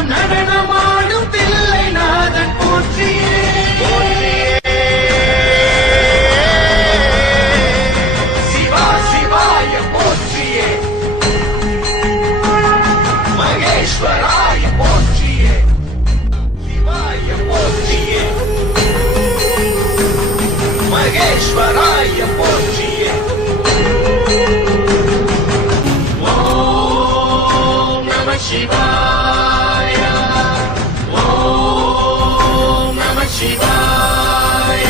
மனம் நடனமாடும் தில்லை நாதன் போற்றியே சிவா சிவாய போற்றியே மகேஸ்வராய போற்றியே சிவாய போற்றியே மகேஸ்வராய போற்றியே ஓம் நம சிவாய ஓம் நம சிவாய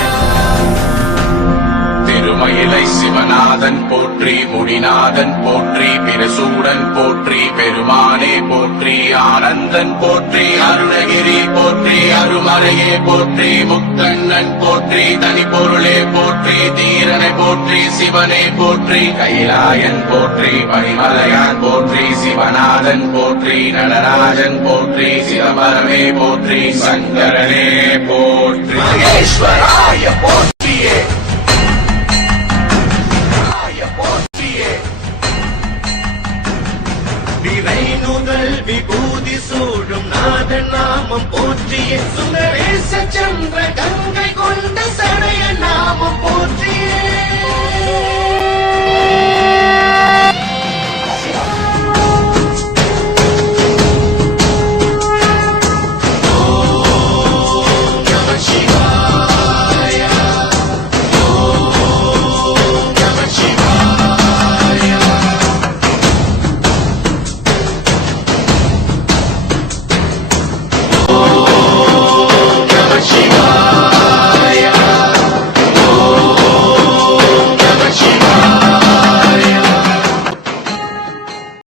திருமயிலை சிவநாதன் போற்றி முடிநாதன் போற்றி பிரசூடன் போற்றி பெருமானே போற்றி ஆனந்தன் போற்றி அருணகிரி போற்றி அருமறையே போற்றி முக்கண்ணன் போற்றி தனி பொருளே போற்றி தீரனை போற்றி சிவனே போற்றி கைலாயன் போற்றி பரிமலையான் போற்றி சிவநாதன் போற்றி நடராஜன் போற்றி சிவபரமே போற்றி சங்கரனே போற்றி மகேஸ்வராய போற்றியே விரைநுதல் விபூதி சூழும் நாதன் நாமம் போற்றியே சுந்தரேச சந்திர